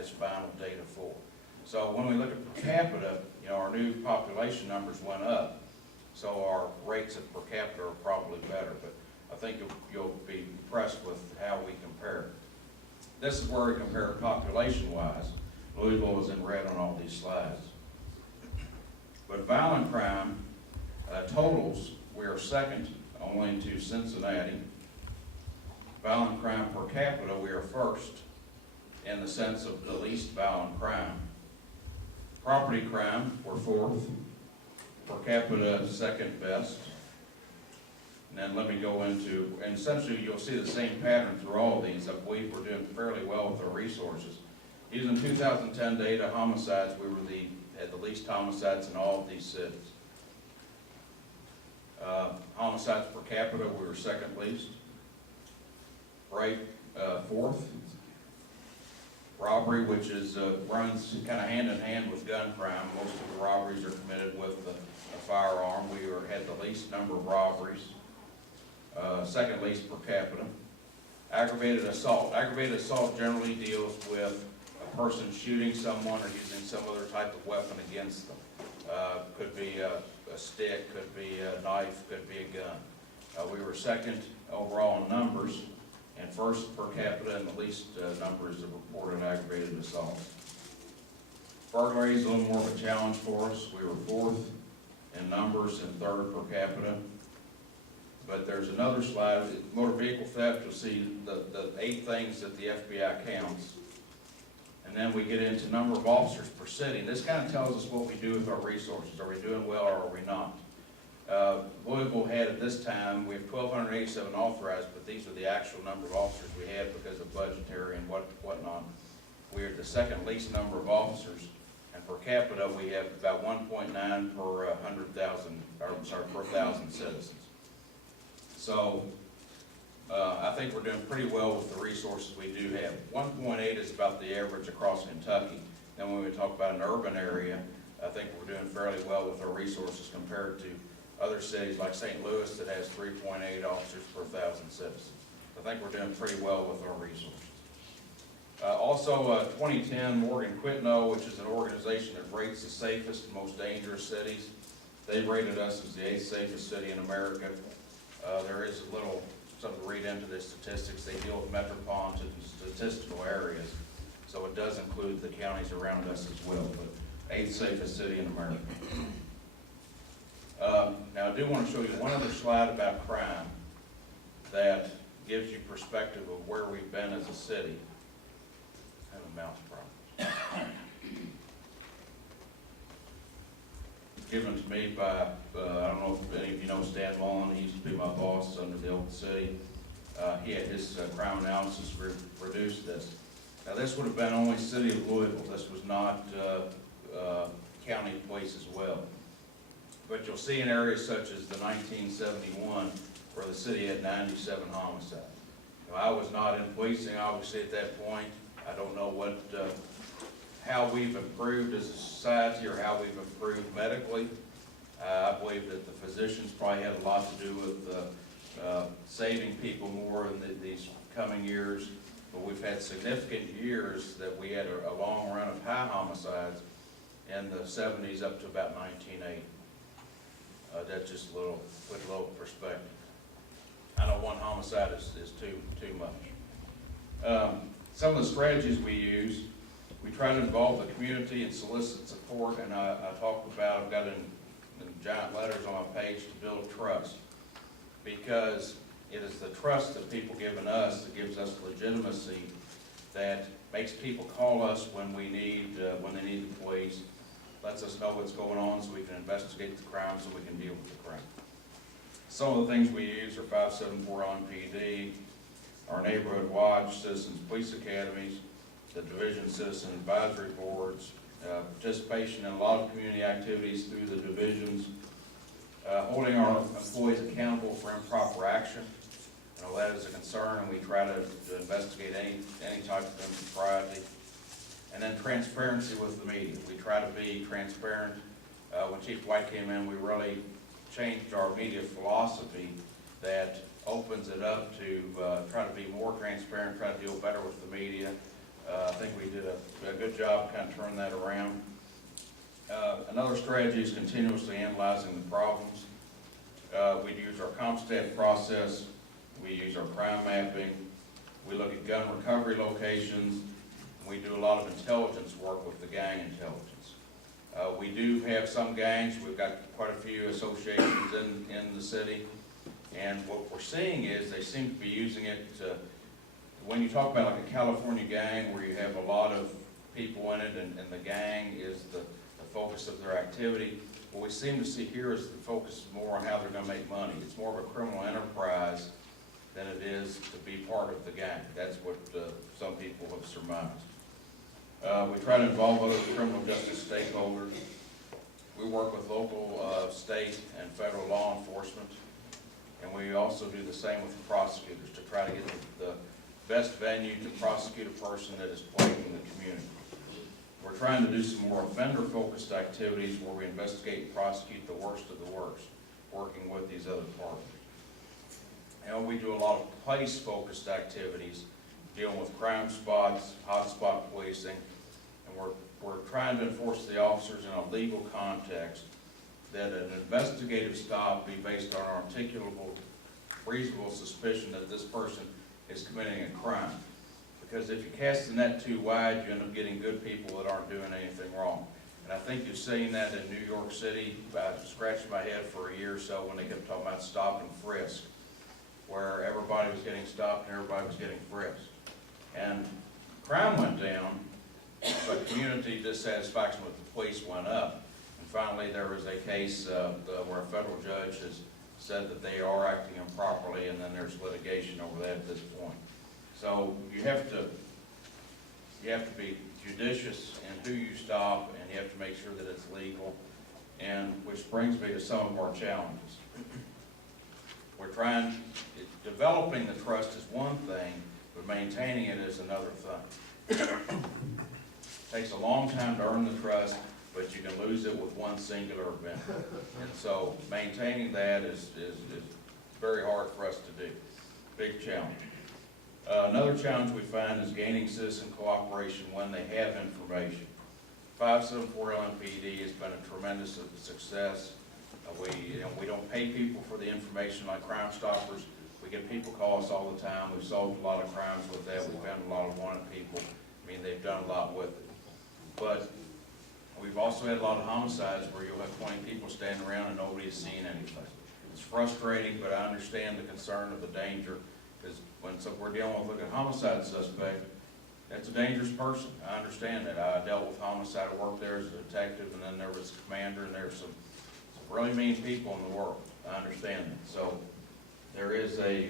his final data for. So when we look at per capita, our new population numbers went up, so our rates of per capita are probably better, but I think you'll be impressed with how we compare. This is where we compare population-wise. Louisville is in red on all these slides. But violent crime totals, we are second only to Cincinnati. Violent crime per capita, we are first in the sense of the least violent crime. Property crime, we're fourth. Per capita, second best. And then let me go into, and essentially you'll see the same pattern through all of these. I believe we're doing fairly well with our resources. Using 2010 data, homicides, we had the least homicides in all of these cities. Homicides per capita, we were second least. Rape, fourth. Robbery, which is runs kind of hand in hand with gun crime. Most of the robberies are committed with a firearm. We had the least number of robberies. Second least per capita. Aggravated assault. Aggravated assault generally deals with a person shooting someone or using some other type of weapon against them. Could be a stick, could be a knife, could be a gun. We were second overall in numbers and first per capita, and the least numbers of reported aggravated assaults. Burglary is a little more of a challenge for us. We were fourth in numbers and third per capita. But there's another slide, motor vehicle theft. You'll see the 8 things that the FBI counts. And then we get into number of officers per city. And this kind of tells us what we do with our resources. Are we doing well or are we not? Louisville had at this time, we have 1,287 authorized, but these are the actual number of officers we had because of budgetary and whatnot. We are the second least number of officers, and per capita we have about 1.9 per 100,000, per 1,000 citizens. So I think we're doing pretty well with the resources we do have. 1.8 is about the average across Kentucky. Then when we talk about an urban area, I think we're doing fairly well with our resources compared to other cities like St. Louis that has 3.8 officers per 1,000 citizens. I think we're doing pretty well with our resources. Also, 2010, Morgan Quitno, which is an organization that rates the safest and most dangerous cities. They rated us as the 8th safest city in America. There is a little something to read into the statistics. They deal with metropolitan statistical areas, so it does include the counties around us as well, but 8th safest city in America. Now I do want to show you one other slide about crime that gives you perspective of where we've been as a city. I have a mouse problem. Given to me by, I don't know if any of you know Stan Mullen. He used to be my boss under the old city. He had his crime analysis reduced this. Now this would have been only city of Louisville. This was not county police as well. But you'll see in areas such as the 1971 where the city had 97 homicides. Now, I was not in policing obviously at that point. I don't know how we've improved as a society or how we've improved medically. I believe that the physicians probably had a lot to do with saving people more in these coming years. But we've had significant years that we had a long run of high homicides in the 70s up to about 1980. That's just put a little perspective. I know one homicide is too much. Some of the strategies we use, we try to involve the community and solicit support, and I talked about, I've got in giant letters on my page, to build trust, because it is the trust that people give in us that gives us legitimacy, that makes people call us when they need the police, lets us know what's going on so we can investigate the crime, so we can deal with the crime. Some of the things we use are 574 on PD, our neighborhood watch, citizens police academies, the division citizen advisory boards, participation in a lot of community activities through the divisions, holding our employees accountable for improper action. That is a concern, and we try to investigate any type of impropriety. And then transparency with the media. We try to be transparent. When Chief White came in, we really changed our media philosophy that opens it up to try to be more transparent, try to deal better with the media. I think we did a good job kind of turning that around. Another strategy is continuously analyzing the problems. We use our CompStat process, we use our crime mapping, we look at gun recovery locations, we do a lot of intelligence work with the gang intelligence. We do have some gangs, we've got quite a few associations in the city, and what we're seeing is they seem to be using it to, when you talk about like a California gang where you have a lot of people in it and the gang is the focus of their activity, what we seem to see here is the focus more on how they're going to make money. It's more of a criminal enterprise than it is to be part of the gang. That's what some people have surmised. We try to involve other criminal justice stakeholders. We work with local, state, and federal law enforcement. And we also do the same with the prosecutors to try to get the best venue to prosecute a person that is plaguing the community. We're trying to do some more offender-focused activities where we investigate and prosecute the worst of the worst, working with these other partners. And we do a lot of place-focused activities, dealing with crime spots, hotspot policing, and we're trying to enforce the officers in a legal context that an investigative stop be based on articulable, reasonable suspicion that this person is committing a crime. Because if you cast the net too wide, you end up getting good people that aren't doing anything wrong. And I think you've seen that in New York City. I scratched my head for a year or so when they kept talking about stop and frisk, where everybody was getting stopped and everybody was getting frisked. And crime went down, but community dissatisfaction with the police went up. And finally, there was a case where a federal judge has said that they are acting improperly, and then there's litigation over that at this point. So you have to be judicious in who you stop, and you have to make sure that it's legal. And which brings me to some of our challenges. Developing the trust is one thing, but maintaining it is another thing. It takes a long time to earn the trust, but you can lose it with one singular event. And so maintaining that is very hard for us to do. Big challenge. Another challenge we find is gaining citizen cooperation when they have information. 574 LMPD has been a tremendous success. We don't pay people for the information like Crime Stoppers. We get people call us all the time. We've solved a lot of crimes with that. We've found a lot of wanted people. I mean, they've done a lot with it. But we've also had a lot of homicides where you'll have 20 people standing around and nobody has seen anything. It's frustrating, but I understand the concern of the danger, because when we're dealing with a homicide suspect, that's a dangerous person. I understand that. I dealt with homicide. I worked there as a detective, and then there was a commander, and there's some really mean people in the world. I understand that. So there is a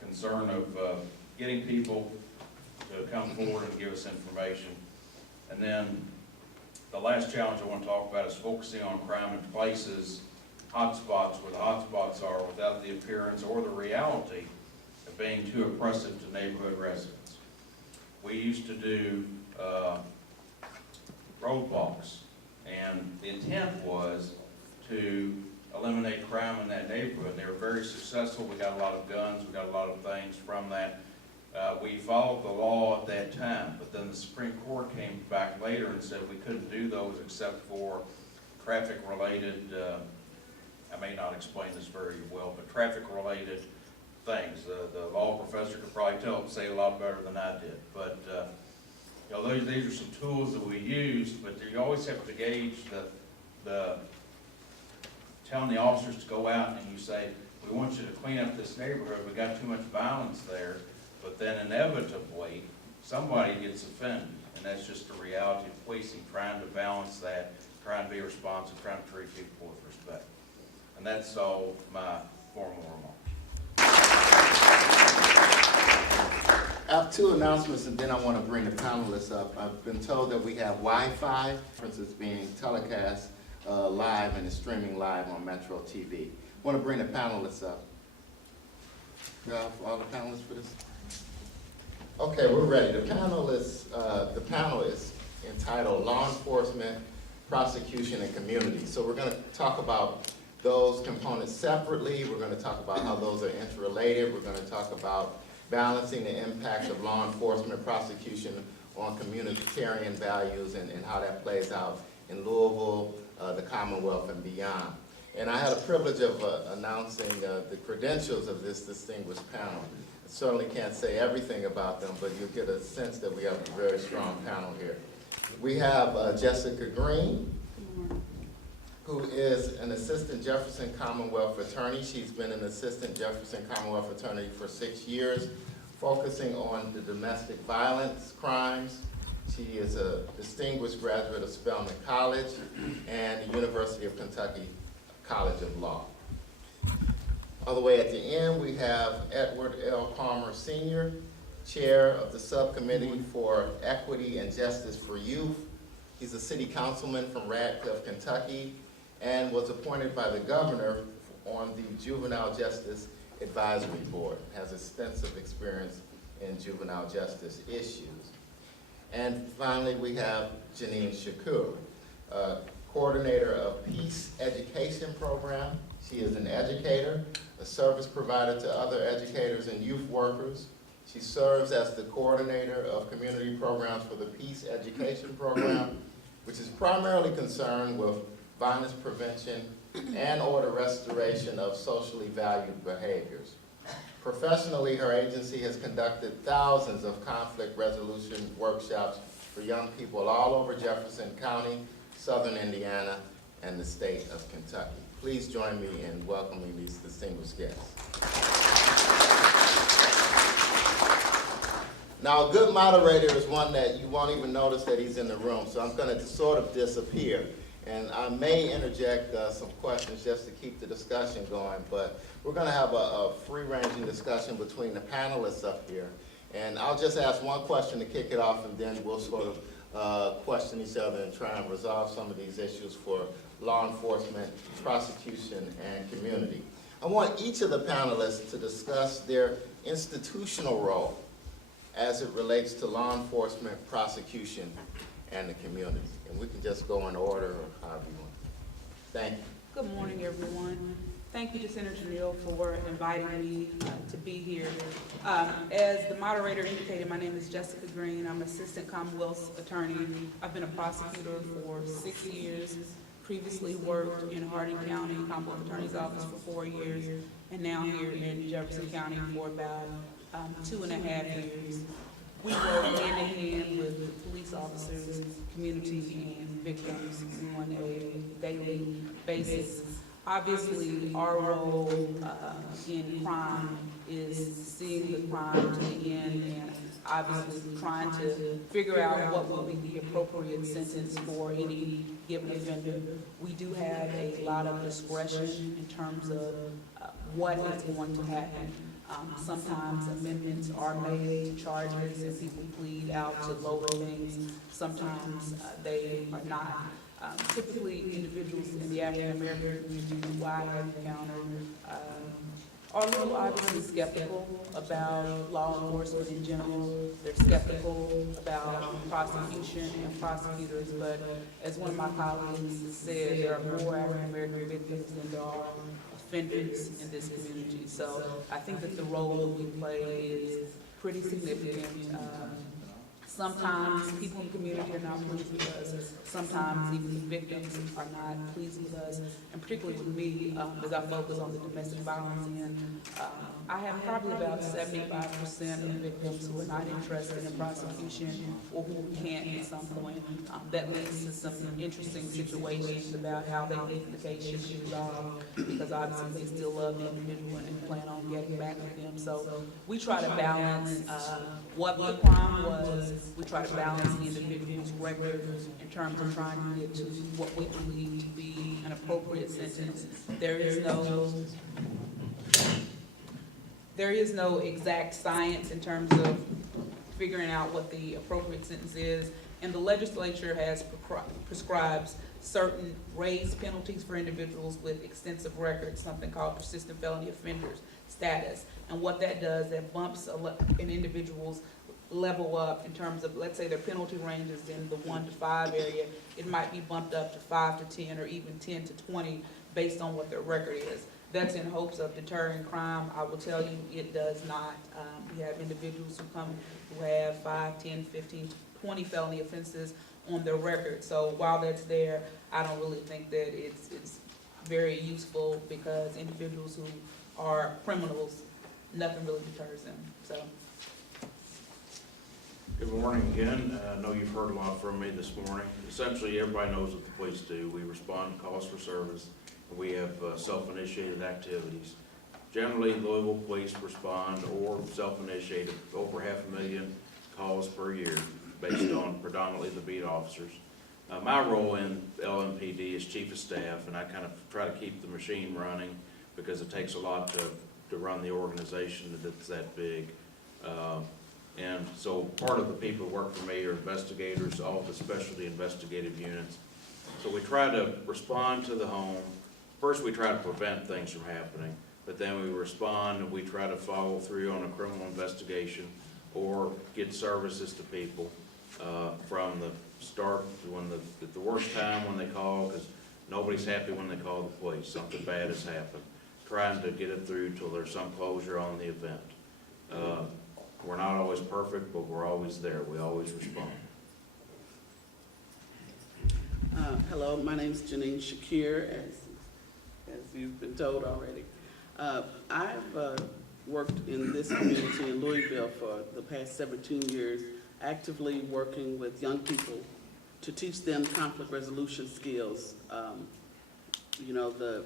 concern of getting people to come forward and give us information. And then the last challenge I want to talk about is focusing on crime in places, hotspots, where the hotspots are, without the appearance or the reality of being too oppressive to neighborhood residents. We used to do roadblocks, and the intent was to eliminate crime in that neighborhood. They were very successful. We got a lot of guns, we got a lot of things from that. We followed the law at that time, but then the Supreme Court came back later and said we couldn't do those except for traffic-related, I may not explain this very well, but traffic-related things. The law professor could probably say a lot better than I did. But you know, these are some tools that we use, but you always have to gauge the telling the officers to go out and you say, we want you to clean up this neighborhood, we got too much violence there, but then inevitably somebody gets offended, and that's just the reality of policing, trying to balance that, trying to be responsive, trying to treat people with respect. And that's all my formal remarks. I have two announcements, and then I want to bring the panelists up. I've been told that we have Wi-Fi, for instance, being telecast live and is streaming live on Metro TV. I want to bring the panelists up. You have all the panelists for this? Okay, we're ready. The panel is entitled Law Enforcement, Prosecution, and Community. So we're going to talk about those components separately. We're going to talk about how those are interrelated. We're going to talk about balancing the impact of law enforcement prosecution on communitarian values and how that plays out in Louisville, the Commonwealth, and beyond. And I had a privilege of announcing the credentials of this distinguished panel. I certainly can't say everything about them, but you'll get a sense that we have a very strong panel here. We have Jessica Green, who is an Assistant Jefferson Commonwealth Attorney. She's been an Assistant Jefferson Commonwealth Attorney for 6 years, focusing on the domestic violence crimes. She is a distinguished graduate of Spelman College and the University of Kentucky College of Law. All the way at the end, we have Edward L. Palmer, Sr., Chair of the Subcommittee for Equity and Justice for Youth. He's a city councilman from Radcliffe, Kentucky, and was appointed by the governor on the Juvenile Justice Advisory Board, has extensive experience in juvenile justice issues. And finally, we have Janine Shakur, coordinator of Peace Education Program. She is an educator, a service provider to other educators and youth workers. She serves as the coordinator of community programs for the Peace Education Program, which is primarily concerned with violence prevention and or the restoration of socially valued behaviors. Professionally, her agency has conducted thousands of conflict resolution workshops for young people all over Jefferson County, Southern Indiana, and the state of Kentucky. Please join me in welcoming these distinguished guests. Now, a good moderator is one that you won't even notice that he's in the room, so I'm going to sort of disappear. And I may interject some questions just to keep the discussion going, but we're going to have a free-ranging discussion between the panelists up here. And I'll just ask one question to kick it off, and then we'll sort of question each other and try and resolve some of these issues for law enforcement, prosecution, and community. I want each of the panelists to discuss their institutional role as it relates to law enforcement, prosecution, and the community. And we can just go in order or however you want. Thank you. Good morning, everyone. Thank you to Senator Neal for inviting me to be here. As the moderator indicated, my name is Jessica Green. I'm Assistant Commonwealth Attorney. I've been a prosecutor for 6 years, previously worked in Hardin County Commonwealth Attorney's Office for 4 years, and now here in Jefferson County for about 2.5 years. We work hand in hand with police officers, community, and victims on a daily basis. Obviously, our role in crime is seeing the crime to the end and obviously trying to figure out what will be the appropriate sentence for any given offender. We do have a lot of discretion in terms of what is going to happen. Sometimes amendments are made to charges and people plead out to lower things. Sometimes they are not. Typically, individuals in the African-American community who I have encountered are a little obviously skeptical about law enforcement in general. They're skeptical about prosecution and prosecutors, but as one of my colleagues said, there are more African-American victims than there are offenders in this community. So I think that the role that we play is pretty significant. Sometimes people in the community are not pleased with us. Sometimes even the victims are not pleased with us. And particularly with me, as I focus on the domestic violence end, I have probably about 75% of victims who are not interested in prosecution or who can't at some point. That leads to some interesting situations about how they think the case should be resolved, because obviously they still love the individual and plan on getting back with them. So we try to balance what the crime was. We try to balance the individual's record in terms of trying to get to what we believe to be an appropriate sentence. There is no exact science in terms of figuring out what the appropriate sentence is, and the legislature has prescribed certain raised penalties for individuals with extensive records, something called persistent felony offenders status. And what that does, that bumps an individual's level up in terms of, let's say their penalty range is in the 1 to 5 area, it might be bumped up to 5 to 10 or even 10 to 20 based on what their record is. That's in hopes of deterring crime. I will tell you it does not. We have individuals who come who have 5, 10, 15, 20 felony offenses on their record. So while that's there, I don't really think that it's very useful, because individuals who are criminals, nothing really deters them, so. Good morning again. I know you've heard a lot from me this morning. Essentially, everybody knows what the police do. We respond to calls for service. We have self-initiated activities. Generally, Louisville police respond or self-initiated over 500,000 calls per year based on predominantly the beat officers. My role in LMPD is chief of staff, and I kind of try to keep the machine running because it takes a lot to run the organization that's that big. And so part of the people who work for me are investigators, all the specialty investigative units. So we try to respond to the home. First, we try to prevent things from happening, but then we respond and we try to follow through on a criminal investigation or get services to people from the start to at the worst time when they call, because nobody's happy when they call the police. Something bad has happened. Trying to get it through till there's some closure on the event. We're not always perfect, but we're always there. We always respond. Hello, my name is Janine Shakir, as you've been told already. I've worked in this community in Louisville for the past 17 years, actively working with young people to teach them conflict resolution skills. You know, the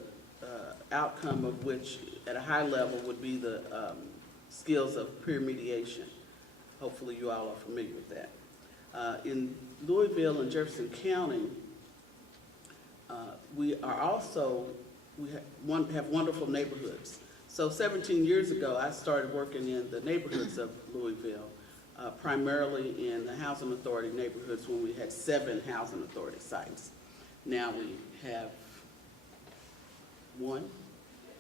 outcome of which at a high level would be the skills of peer mediation. Hopefully you all are familiar with that. In Louisville and Jefferson County, we have wonderful neighborhoods. So 17 years ago, I started working in the neighborhoods of Louisville, primarily in the housing authority neighborhoods when we had 7 housing authority sites. Now we have 1,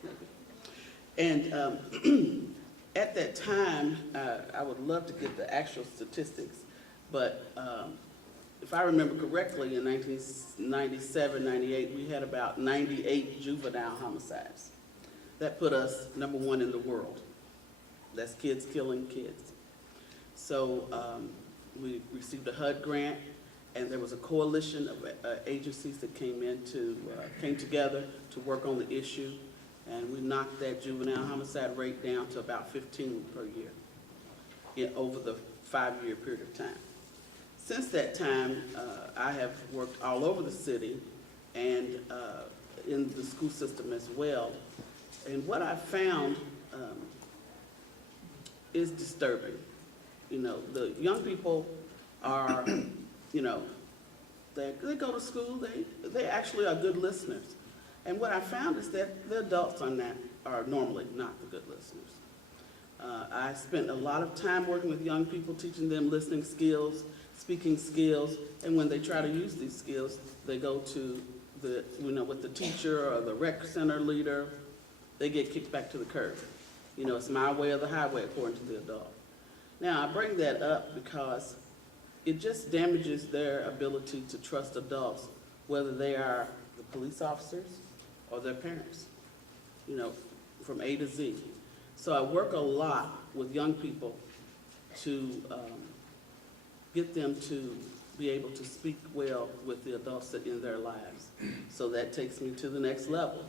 maybe. And at that time, I would love to get the actual statistics, but if I remember correctly, in 1997, 98, we had about 98 juvenile homicides. That put us #1 in the world. That's kids killing kids. So we received a HUD grant, and there was a coalition of agencies that came together to work on the issue, and we knocked that juvenile homicide rate down to about 15 per year over the 5-year period of time. Since that time, I have worked all over the city and in the school system as well. And what I found is disturbing. You know, the young people are, you know, they go to school, they actually are good listeners. And what I found is that the adults are normally not the good listeners. I spent a lot of time working with young people, teaching them listening skills, speaking skills, and when they try to use these skills, they go to with the teacher or the rec center leader, they get kicked back to the curb. You know, it's my way or the highway, according to the adult. Now, I bring that up because it just damages their ability to trust adults, whether they are the police officers or their parents, you know, from A to Z. So I work a lot with young people to get them to be able to speak well with the adults that in their lives. So that takes me to the next level.